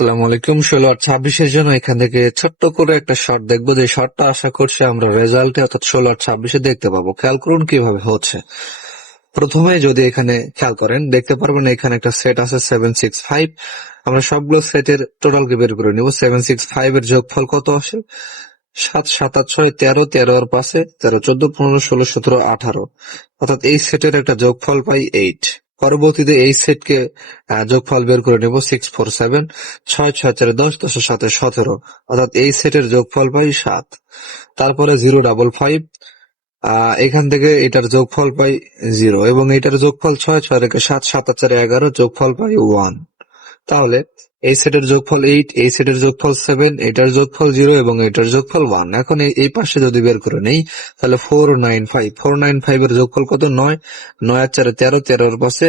আসসালামু আলাইকুম। 16/8-26 জন্য এখান থেকে ছোট্ট করে একটা শর্ট দেখবো, যে শর্টটা আশা করছি আমরা রেজাল্টে অর্থাৎ 16/8-26 দেখতে পাবো। খেয়াল করুন কিভাবে হচ্ছে। প্রথমে যদি এখানে খেয়াল করেন দেখতে পারবেন এখানে একটা সেট আছে 765। আমরা সবগুলো সেটের টোটালকে বের করে নিব। 765 এর যোগফল কত আসে? 7, 7 আর 6 13, 13 আর 5 13, 14, 15, 16, 17, 18, অর্থাৎ এই সেটের একটা যোগফল পাই 8। পরবর্তীতে এই সেটকে যোগফল বের করে নেব 647, 6, 6 4 10, 10 এর সাথে 17, অর্থাৎ এই সেটের যোগফল পাই 7। তারপরে 055, এখান থেকে এটার যোগফল পাই 0 এবং এটার যোগফল 6, 6 রেখে 7, 7 আর 4 11, যোগফল পাই 1। তাহলে এই সেটের যোগফল 8, এই সেটের যোগফল 7, এটার যোগফল 0 এবং এটার যোগফল 1। এখন এই পাশে যদি বের করে নেই তাহলে 495 এর যোগফল কত? 9, 9 আর 4 13, 13 এর পাশে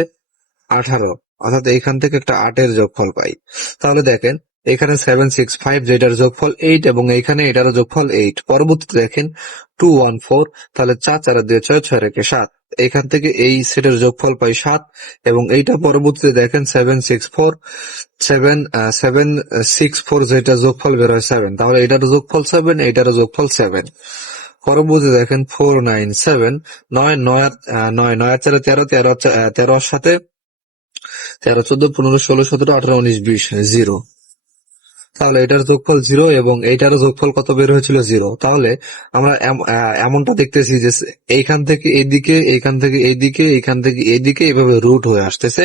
18, অর্থাৎ এইখান থেকে একটা 8 এর যোগফল পাই। তাহলে দেখেন এখানে 765 যেটার যোগফল 8 এবং এইখানে এটারও যোগফল 8। পরবর্তীতে দেখেন 214, তাহলে 4, 4 আর 2 6, 6 রেখে 7, এখান থেকে এই সেটের যোগফল পাই 7 এবং এইটা পরবর্তীতে দেখেন 764 যেটা যোগফল বের হয় 7, তাহলে এটারও যোগফল 7, এটারও যোগফল 7। পরবর্তীতে দেখেন 497, 9, 9 আর 4 13, 13 এর সাথে 13, 14, 15, 16, 17, 18, 19, 20, 0। তাহলে এটার যোগফল 0 এবং এইটারও যোগফল কত বের হয়েছিল? 0। তাহলে আমরা এমনটা দেখতেছি যে এইখান থেকে এইদিকে, এইখান থেকে এইদিকে, এইখান থেকে এইদিকে এভাবে রুট হয়ে আসতেছে।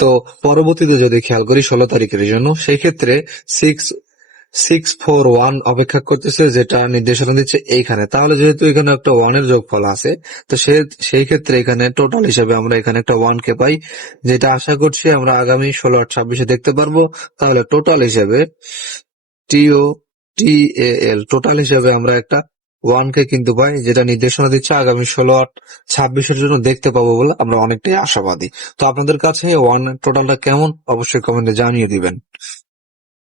তো পরবর্তীতে যদি খেয়াল করি 16 তারিখের জন্য, সেই ক্ষেত্রে 641 অপেক্ষা করতেছে, যেটা নির্দেশনা দিচ্ছে এইখানে। তাহলে যেহেতু এখানে একটা 1 এর যোগফল আছে, তো সেই ক্ষেত্রে এখানে টোটাল হিসেবে আমরা এখানে একটা 1 কে পাই, যেটা আশা করছি আমরা আগামী 16/8-26 দেখতে পারবো। তাহলে টোটাল হিসেবে টোটাল হিসেবে আমরা একটা 1 কে কিন্তু পাই, যেটা নির্দেশনা দিচ্ছে আগামী 16/8-26 জন্য দেখতে পাবো বলে আমরা অনেকটাই আশাবাদী। তো আপনাদের কাছে 1 টোটালটা কেমন অবশ্যই কমেন্টে জানিয়ে দিবেন।